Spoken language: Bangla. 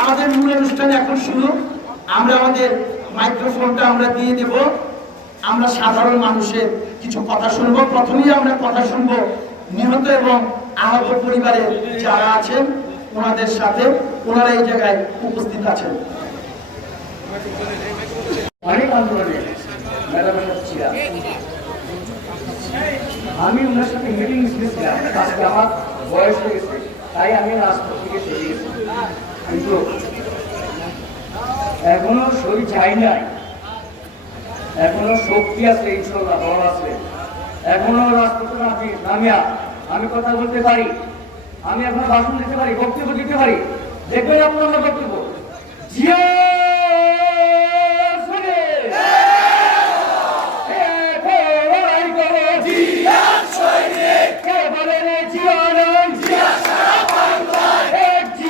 আমাদের মূল অনুষ্ঠান এখন শুরু। আমরা আমাদের মাইক্রোফোনটা আমরা দিয়ে দেব। আমরা সাধারণ মানুষের কিছু কথা শুনবো। প্রথমেই আমরা কথা শুনবো নিহত এবং আহত পরিবারের যারা আছেন ওনাদের সাথে, ওনারা এই জায়গায় উপস্থিত আছেন। অনেক আন্দোলনে আমি ওনার সাথে মিটিং ছিলাম, আজকে আমার বয়স হয়ে গেছে, তাই আমি রাজপথ থেকে সরে গেছি। কিন্তু এখনো শরীর চাই নাই, এখনো শক্তি আছে, ইনশাল্লাহ বল আছে, এখনো রাজপথে নামিয়া আমি কথা বলতে পারি, আমি এখনো ভাষণ দিতে পারি, বক্তব্য দিতে পারি। দেখবেন আপনার বক্তব্য জিয়া